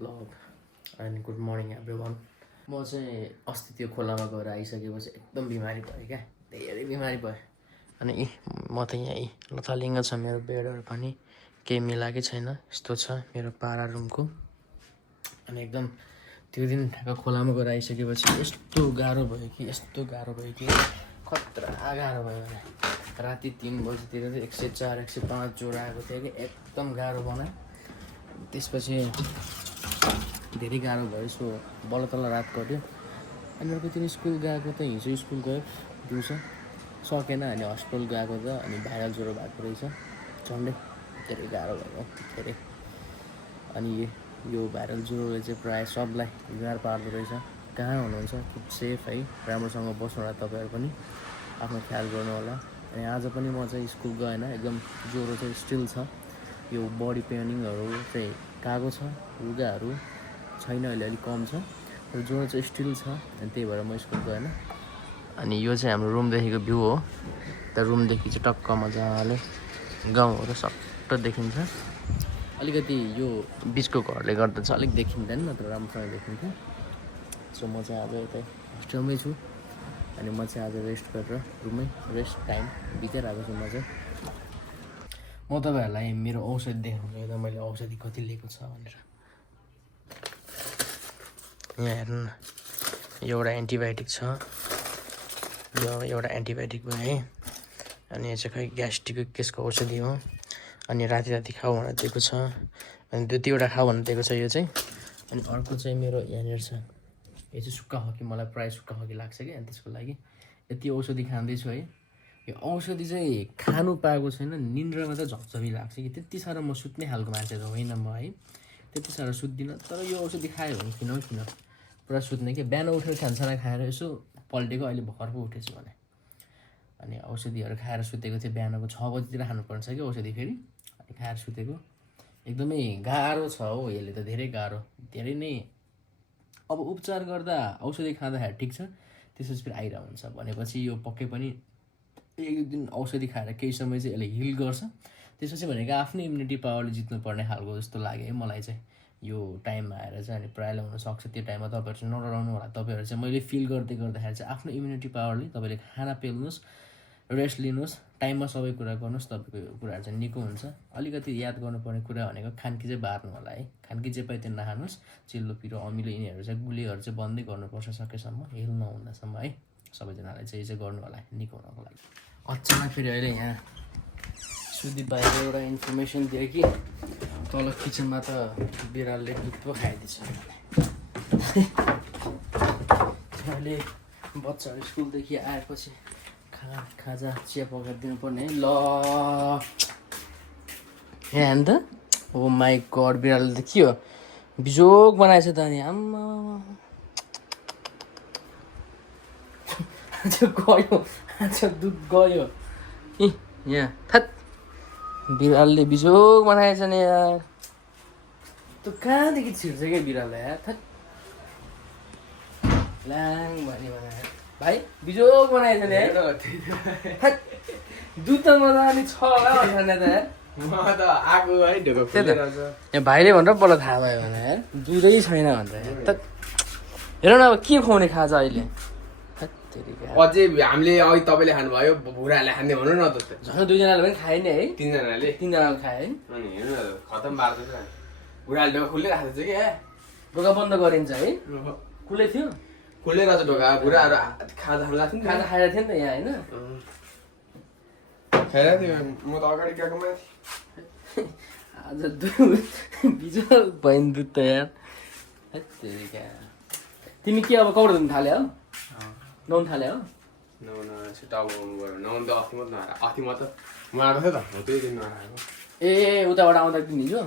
Blog and good morning everyone. म चाहिँ अस्ति त्यो खोलामा गएर आइसकेपछि एकदम बिमारी भयो क्या, धेरै बिमारी भयो। अनि म त यहीँ लथालिङ्ग छ, मेरो बेडहरू पनि केही मिलाएकै छैन, यस्तो छ मेरो पारा रुमको। अनि एकदम त्यो दिन ठ्याक्क खोलामा गएर आइसकेपछि यस्तो गाह्रो भयो कि खतरा गाह्रो भयो। भने राति 3 बजीतिर 104 105 ज्वरो आएको थियो कि एकदम गाह्रो बनायो। त्यसपछि धेरै गाह्रो भयो, सो बल्ल तल्ल रात पऱ्यो। अनि अर्को दिन स्कुल गएको त हिजो स्कुल गयो दिउँसो सकेन, अनि हस्पिटल गएको त अनि भाइरल ज्वरो भएको रहेछ झन्डै, धेरै गाह्रो भयो धेरै। अनि यो भाइरल ज्वरोले चाहिँ प्रायः सबलाई बिमार पार्दो रहेछ। कहाँ हुनुहुन्छ किप सेफ है, राम्रोसँग बस्नु होला, तपाईँहरू पनि आफ्नो ख्याल गर्नु होला। अनि आज पनि म चाहिँ स्कुल गएन, एकदम ज्वरो चाहिँ स्टिल छ। यो बडी पेनिङहरू चाहिँ गएको छ, लुगाहरू छैन, अहिले अलिक कम छ, तर ज्वरो चाहिँ स्टिल छ, अनि त्यही भएर म स्कुल गएन। अनि यो चाहिँ हाम्रो रुमदेखिको भ्यू हो, त रुमदेखि चाहिँ टक्क मजाले गाउँहरू सट्ट देखिन्छ। अलिकति यो बिचको घरले गर्दा चाहिँ अलिक देखिँदैन, नत्र राम्रोसँग देखिन्थ्यो। सो म चाहिँ आज यतै होस्टेलमै छु, अनि म चाहिँ आज रेस्ट गरेर रुममै रेस्ट टाइम बिताइरहेको छु। म चाहिँ तपाईँहरूलाई मेरो औषधि देखाउँछु, यता मैले औषधि कति लिएको छ भनेर। यहाँ हेर्नु न, यो एउटा एन्टिबायोटिक छ, यो एउटा एन्टिबायोटिक भयो है। अनि यो चाहिँ खै ग्यास्ट्रिकको केसको औषधि हो, अनि राति राति खाऊ भनेर दिएको छ, अनि 2-3वटा खाऊ भनेर दिएको छ यो चाहिँ। अनि अर्को चाहिँ मेरो यहाँनिर छ, यो चाहिँ सुक्खा खकी, मलाई प्रायः सुक्खा खकी लाग्छ कि, अनि त्यसको लागि यति औषधि खाँदैछु है। यो औषधि चाहिँ खानु पाएको छैन, निन्द्रामा त झक्झमी लाग्छ कि, त्यति साह्रो म सुत्ने खालको मान्छे त होइन म है, त्यति साह्रो सुत्दिनँ। तर यो औषधि खायो भने किन पुरा सुत्ने कि, बिहान उठेर खानसाना खाएर यसो पल्टेको, अहिले भर्खर पो उठेछु भने। अनि औषधिहरू खाएर सुतेको चाहिँ बिहानको 6 बजीतिर खानुपर्छ कि औषधि, फेरि अनि खाएर सुतेको। एकदमै गाह्रो छ हो यसले त, धेरै गाह्रो, धेरै नै। अब उपचार गर्दा औषधि खाँदाखेरि ठिक छ, त्यसपछि फेरि आइरहेको हुन्छ, भनेपछि यो पक्कै पनि 1 दिन औषधि खाएर केही समय चाहिँ यसले हिल गर्छ, त्यसपछि भनेको आफ्नो इम्युनिटी पावरले जित्नुपर्ने खालको जस्तो लाग्यो है मलाई चाहिँ यो टाइममा आएर चाहिँ। अनि प्रायःले हुनसक्छ त्यो टाइममा तपाईँहरू चाहिँ नडराउनु होला, तपाईँहरू चाहिँ मैले फिल गर्दाखेरि चाहिँ आफ्नो इम्युनिटी पावरले तपाईँले खाना पेल्नुहोस्, रेस्ट लिनुहोस्, टाइममा सबै कुरा गर्नुहोस्, तपाईँको कुराहरू चाहिँ निको हुन्छ। अलिकति याद गर्नुपर्ने कुरा भनेको खानकी चाहिँ बार्नु होला है, खानकी जे पाइ त्यो नखानुहोस्, चिल्लो पिरो अमिलो यिनीहरू चाहिँ गुलिहरू चाहिँ बन्दै गर्नुपर्छ सकेसम्म, हिल नहुँदासम्म है। सबैजनालाई चाहिँ यो चाहिँ गर्नु होला निको हुनको लागि। अचानक फेरि अहिले यहाँ सुदीप भाइले एउटा इन्फर्मेसन दियो कि तल किचनमा त बिरालले दुध पो खाइदिन्छ। अहिले बच्चाहरू स्कुलदेखि आएपछि खाजा चिया पकाइदिनु पर्ने है। ल यहाँ हेर्नु त, ओ माई गड, बिरालले त के हो बिजोग बनाएछ त। अनि आम्मा आज गयो, आज दुध गयो यहाँ थत, बिरालले बिजोग बनाएछ नि यार। त्यो कहाँदेखि छिर्छ क्या बिराललाई यार, थत ल्याङ भन्ने बनाएर भाइ बिजोग बनाएछ नि यार, दुध त मजाले छ होला भनेर त यार। म त आगो है ढेको खोलिरहेछ। यहाँ भाइले भनेर बल्ल थाहा भयो भने यार, दुधै छैन भन्छ यार। त हेर न अब के खुवाउने खाजा अहिले, अझै हामीले अघि तपाईँले खानुभयो, बुढाले खाने भन्नु न त। झन् 2जनाले पनि खाए नि है, 3जनाले 3जनाले खाए है। अनि हेर्नु न खतम पार्दैछ, बुढाले ढोका खुलिरहेको छ कि ढोका बन्द गरिन्छ है, खुलै थियो, खुलिरहेछ ढोका। बुढाहरू खाजा खानु लाग्थ्यो नि, खाजा खाएर थियो नि त यहाँ होइन, खाइरहेको थियो। म त अगाडि गएको माथि, आज दुध बिजोग भयो नि दुध त यार। तिमी के अब कौडा धुन थाल्यो हो, नुहाउनु थाल्यो हो? नुहाउन छिटो अब गयो, नुहाउनु त अस्ति मात्रै नआएर, अस्ति मात्र म आएको थिएँ त, हो त्यही दिन नआएको। ए उताबाट आउँदा तिमी हिजो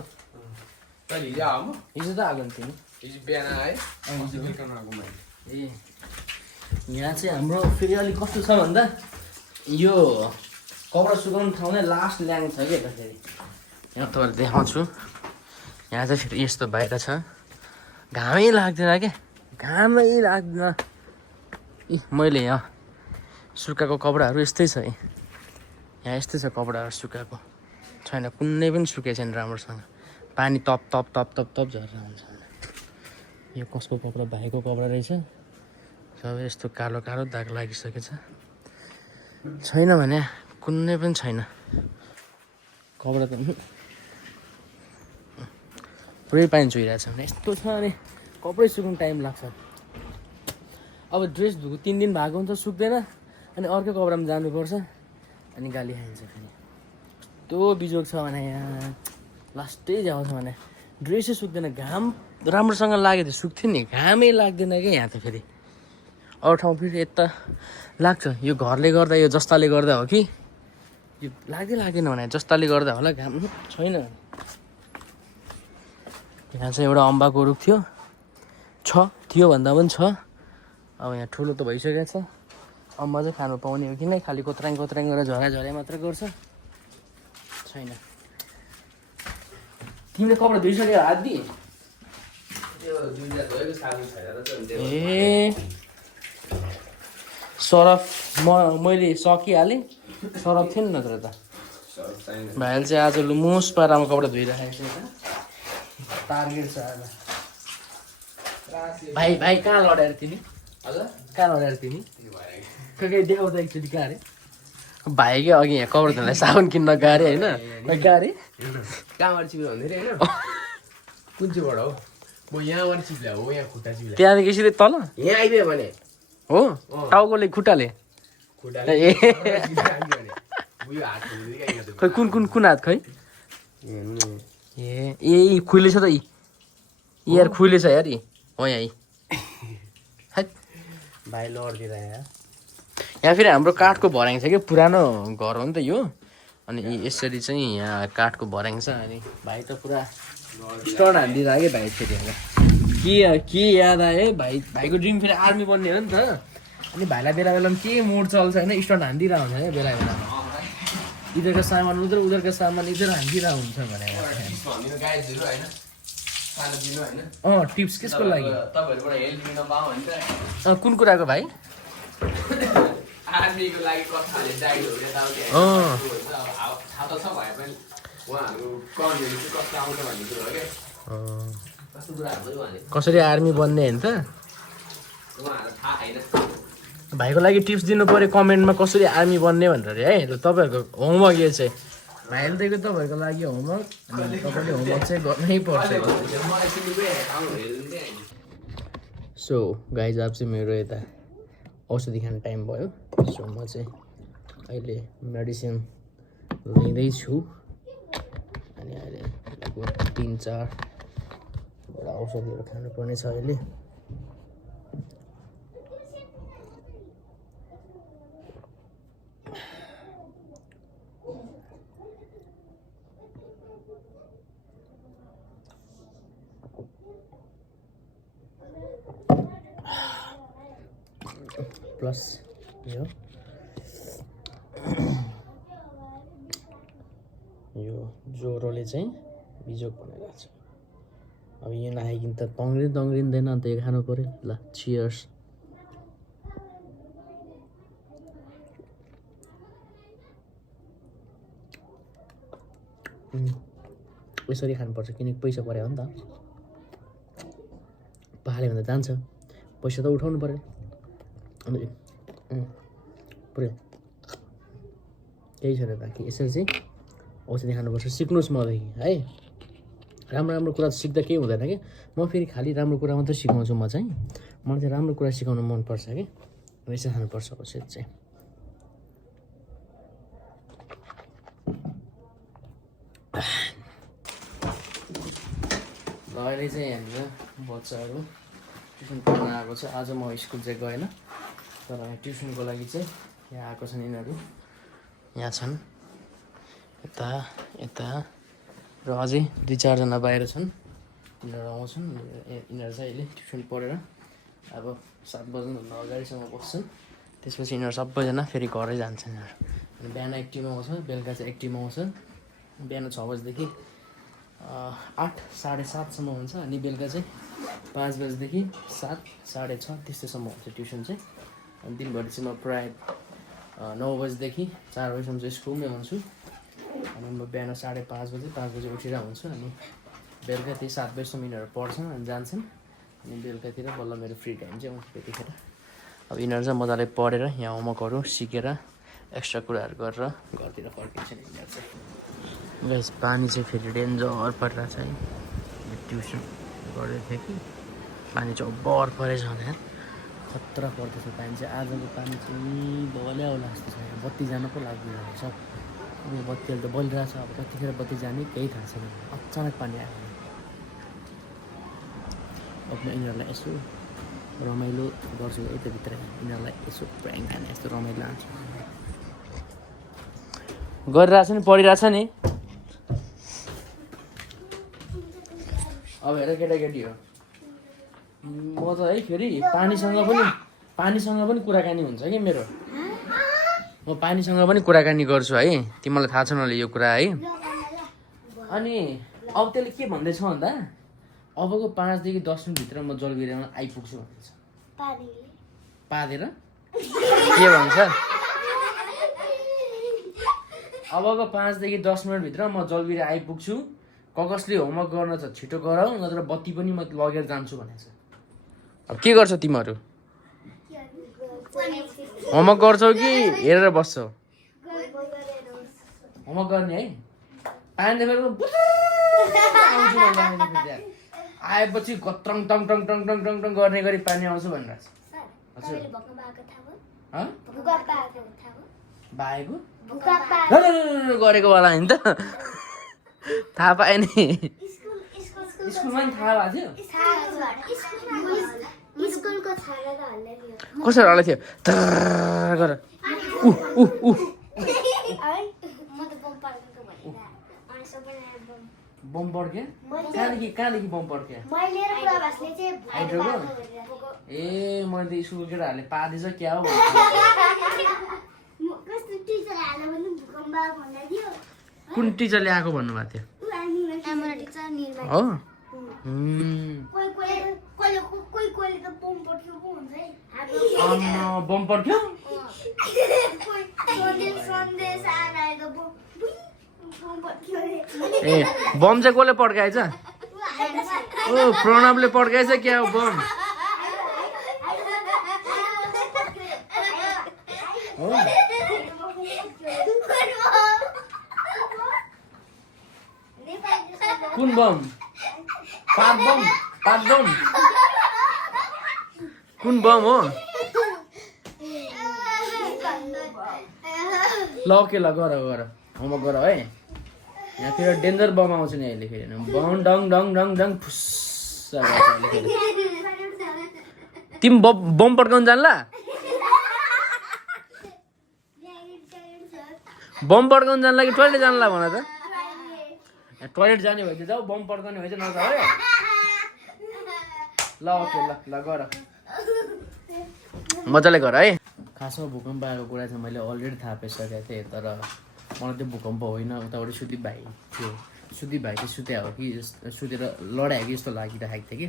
तैँले हिजो आऊ, हिजो त आएको नि तिमी, हिजो बिहान आएँ, अस्ति बेलुका नआएको मैले। ए यहाँ चाहिँ हाम्रो फेरि अलिक कस्तो छ भन्दा, यो कपडा सुकाउने ठाउँ नै लास्ट ल्याङ छ कि यता। फेरि यहाँ तपाईँहरू देखाउँछु, यहाँ चाहिँ फेरि यस्तो बाहिर छ, घामै लाग्दैन क्या, घामै लाग्दैन। मैले यहाँ सुकाएको कपडाहरू यस्तै छ है, यहाँ यस्तै छ कपडाहरू सुकाएको छैन, कुनै पनि सुकेको छैन राम्रोसँग, पानी तप तप तप तप तप झरेर हुन्छ। यो कसको कपडा भाइको कपडा रहेछ सबै यस्तो कालो कालो दाग लागिसकेछ छैन भने कुनै पनि छैन कपडा त पुरै पानी चुहिरहेको छ भने यस्तो छ अनि कपडै सुक्नु टाइम लाग्छ अब ड्रेस धुएको 3 दिन भएको हुन्छ सुक्दैन अनि अर्को कपडामा जानुपर्छ अनि गाली खाइन्छ फेरि त्यो बिजोग छ भने यहाँ लास्टै जाउँछ भने ड्रेसै सुक्दैन घाम राम्रोसँग लाग्यो त सुक्थ्यो नि घामै लाग्दैन क्या यहाँ त फेरि अरू ठाउँ फेरि यता लाग्छ यो घरले गर्दा यो जस्ताले गर्दा हो कि यो लाग्दैन भने जस्ताले गर्दा होला घाम छैन यहाँ चाहिँ एउटा अम्बाको रुख थियो भन्दा पनि छ अब यहाँ ठुलो त भइसकेको छ अम्बा चाहिँ खानु पाउने हो कि नै खालि कोत्राङ गरेर झरे मात्र गर्छ छैन तिमीले कपडा धुइसक्यो हात दि ए सरफ मैले सकिहालेँ सरफ थिएन नत्र त भाइले चाहिँ आज मुस पारामा कपडा धोइराखेको छ टार्गेट छ आज भाइ कहाँ लडाएर तिमी कहाँ लडाएर तिमी कहीँ देखाउँदा एकचोटि कहाँ अरे भाइकै अघि यहाँ कपडा धुनलाई साबुन किन्न गएर होइन कहाँ अरे कहाँबाट चिप्लो भन्दै होइन कुन चाहिँबाट हो म यहाँबाट चिप्ल्या हो यहाँ खुट्टा चिप्ल्या त्यहाँदेखि सिधै तल यहाँ आइदियो भने हो टाउकोले खुट्टाले खै कुन हात खै ए खुइले छ त यी यार खुइले छ यार हो यहाँ भाइ लडिदिएर यहाँ फेरि हाम्रो काठको भर्याङ छ क्या पुरानो घर हो नि त यो अनि यसरी चाहिँ यहाँ काठको भर्याङ छ अनि भाइ त पुरा स्टर्न हालिदिइरहेको भाइ फेरि के याद आयो भाइको ड्रिम फेरि आर्मी बन्ने हो नि त अनि भाइलाई बेला बेलामा के मोड चल्छ होइन स्टर्न हानिदिरहेको हुन्छ क्या बेला बेलामा इधरको सामान उधरको सामान इधर हानिदिरहेको हुन्छ भने टिप्स केसको लागि कुन कुराको भाइ आर्मीको लागि कथाले डाइटहरू यताउति थाहा त छ भए पनि उहाँहरू कन्टेन्ट चाहिँ कस्तो आउँछ भन्ने कुरो हो क्या कस्तो कुराहरू पनि भने कसरी आर्मी बन्ने होइन त उहाँहरूलाई थाहा छैन भाइको लागि टिप्स दिनु पऱ्यो कमेन्टमा कसरी आर्मी बन्ने भनेर है ल तपाईँहरूको होमवर्क यो चाहिँ भाइले दिएको तपाईँहरूको लागि होमवर्क अनि तपाईँले होमवर्क चाहिँ गर्नै पर्छ सो गाइज अब चाहिँ मेरो यता औषधि खाने टाइम भयो सो म चाहिँ अहिले मेडिसिन लिँदैछु अनि अहिले लगभग 3-4 औषधिहरू खानुपर्ने छ अहिले प्लस यो ज्वरोले चाहिँ बिजोग बनाइरहेको छ अब यो नखाइकन त तङ्ग्रिँदैन अन्त यो खानु पऱ्यो ल चियर्स यसरी खानुपर्छ किनकि पैसा पऱ्यो हो नि त पाहाल्यो भने त जान्छ पैसा त उठाउनु पऱ्यो अनि पुरै त्यही छ र बाँकी यसरी चाहिँ औषधि खानुपर्छ सिक्नुहोस् मदेखि है राम्रो कुरा सिक्दा केही हुँदैन कि म फेरि खालि राम्रो कुरा मात्रै सिकाउँछु म चाहिँ मलाई चाहिँ राम्रो कुरा सिकाउनु मनपर्छ कि यसरी खानुपर्छ औषधि चाहिँ अहिले चाहिँ यहाँनिर बच्चाहरू ट्युसन पढ्न आएको छ आज म स्कुल चाहिँ गएन तर ट्युसनको लागि चाहिँ यहाँ आएको छन् यिनीहरू यहाँ छन् यता र अझै 2-4 जना बाहिर छन् यिनीहरू आउँछन् यिनीहरू चाहिँ अहिले ट्युसन पढेर अब 7 बज्नुभन्दा अगाडिसम्म बस्छन् त्यसपछि यिनीहरू सबैजना फेरि घरै जान्छन् यिनीहरू अनि बिहान एक टिम आउँछ बेलुका चाहिँ एक टिम आउँछ बिहान 6 बजीदेखि 8-7:30सम्म हुन्छ अनि बेलुका चाहिँ 5 बजीदेखि 7-6:30 त्यस्तोसम्म हुन्छ ट्युसन चाहिँ अनि दिनभरि चाहिँ म प्रायः 9 बजीदेखि 4 बजीसम्म चाहिँ स्कुलमै हुन्छु अनि म बिहान 5:30 बजे 5 बजी उठेर हुन्छु अनि बेलुका त्यही 7 बजीसम्म यिनीहरू पढ्छन् अनि जान्छन् अनि बेलुकातिर बल्ल मेरो फ्री टाइम चाहिँ आउँछ त्यतिखेर। अब यिनीहरू चाहिँ मजाले पढेर यहाँ होमवर्कहरू सिकेर एक्स्ट्रा कुराहरू गरेर घरतिर फर्किन्छन् यिनीहरू चाहिँ। गाइस पानी चाहिँ फेरि डेन्जर परिरहेछ है। ट्युसन गरेको थिएँ कि पानी चाहिँ अब्बर परेछ यहाँ, खतरा पर्दैछ पानी चाहिँ। आजको पानी चाहिँ बल्या होला जस्तो छ। यहाँ बत्ती जान पो लागिरहेको छ। अब बत्तीहरू त बलिरहेछ, अब कतिखेर बत्ती जाने केही थाहा छैन। अचानक पानी आयो। अब म यिनीहरूलाई यसो रमाइलो गर्छु है, त्यभित्र यिनीहरूलाई यसो प्र्याङ्क खाने यस्तो रमाइलो लान्छु। गरिरहेछ नि, पढिरहेछ नि। अब हेर केटाकेटी हो म त है, फेरि पानीसँग पनि कुराकानी हुन्छ कि मेरो। म पानीसँग पनि कुराकानी गर्छु है, तिमीलाई थाहा छैन होला यो कुरा है। अनि अब त्यसले के भन्दैछ भन्दा अबको 5 देखि 10 मिनटभित्र म जलबिरामा आइपुग्छु भन्दैछ। पादेर के भन्छ, अबको 5 देखि 10 मिनटभित्र म जलबिरा आइपुग्छु, कसले होमवर्क गर्न छ छिटो गराऊ, नत्र बत्ती पनि म लगेर जान्छु भनेको छ। अब के गर्छौ तिमीहरू? होमवर्क गर्छौ कि हेरेर बस्छौ? होमवर्क गर्ने है। पानी देखेर आएपछि कत्रङ टङ टङ टङ टङ टङ टङ गर्ने गरी पानी आउँछ भनेर। बाएको गरेको वाला होइन त, थाहा पाएँ नि। स्कुलमा नि थाहा भएको थियो। कसरी हल्ला थियो गर बम पड्क्यो? कहाँदेखि बम पड्क्यो? ए मैले त स्कुलको केटाहरूले पादेछ क्या हो। कुन टिचरले आएको भन्नुभएको थियो? हो बम पड्क्यो? ए बम चाहिँ कसले पड्काएछ? ओ प्रणवले पड्काएछ क्या हो बम? कुन बम? पात बम कुन बम हो? ल ओके ल गर होमवर्क गर है। यहाँ फेरि डेन्जर बम आउँछ नि अहिले फेरि। बम डङ डङ डङ डङ फुस। तिमी बम पड्काउनु जान्ला? बम पड्काउनु जान्ला कि टोइलेट जान्ला भन त? टोइलेट जाने भए चाहिँ जाऊ, बम पड्काउने भए चाहिँ नजाऊ है। ल ओके ल गर मजाले गर है। खासमा भूकम्प आएको कुरा चाहिँ मैले अलरेडी थाहा पाइसकेको थिएँ, तर मलाई त्यो भूकम्प होइन, उताबाट सुदीप भाइ थियो। सुदीप भाइ चाहिँ सुत्या हो कि सुतेर लडायो कि जस्तो लागिरहेको थियो कि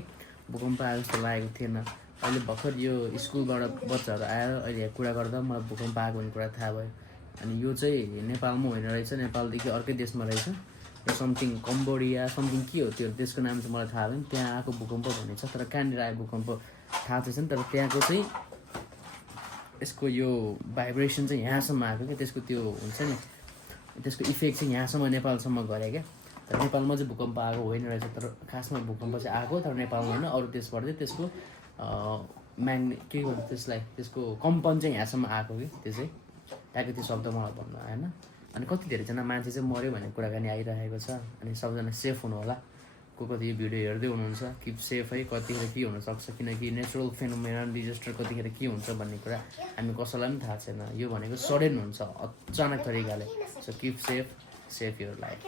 भूकम्प आएको जस्तो लागेको थिएन। अहिले भर्खर यो स्कुलबाट बच्चाहरू आएर अहिले कुरा गर्दा मलाई भूकम्प आएको भन्ने कुरा थाहा भयो। अनि यो चाहिँ नेपालमा होइन रहेछ, नेपालदेखि अर्कै देशमा रहेछ। यो समथिङ कम्बोडिया समथिङ के हो त्यो देशको नाम चाहिँ मलाई थाहा भएन। त्यहाँ आएको भूकम्प भन्ने छ, तर कहाँनिर आएको भूकम्प थाहा छैन। तर त्यहाँको चाहिँ यसको यो भाइब्रेसन चाहिँ यहाँसम्म आएको क्या, त्यसको त्यो हुन्छ नि, त्यसको इफेक्ट चाहिँ यहाँसम्म नेपालसम्म गऱ्यो क्या। तर नेपालमा चाहिँ भूकम्प आएको होइन रहेछ, तर खासमा भूकम्प चाहिँ आएको, तर नेपालमा होइन, अरू देशबाट चाहिँ त्यसको के भन्छ त्यसलाई, त्यसको कम्पन चाहिँ यहाँसम्म आएको कि त्यो चाहिँ ट्याक्कै त्यो शब्द मलाई भन्नु आएन। अनि कति धेरैजना मान्छे चाहिँ मऱ्यो भन्ने कुराकानी आइरहेको छ। अनि सबजना सेफ हुनु होला। कति यो भिडियो हेर्दै हुनुहुन्छ किप सेफ है। कतिखेर के हुनसक्छ, किनकि नेचुरल फेनोमेनन डिजास्टर कतिखेर के हुन्छ भन्ने कुरा हामी कसैलाई पनि थाहा छैन। यो भनेको सडन हुन्छ अचानक तरिकाले। So keep safe, safe your life.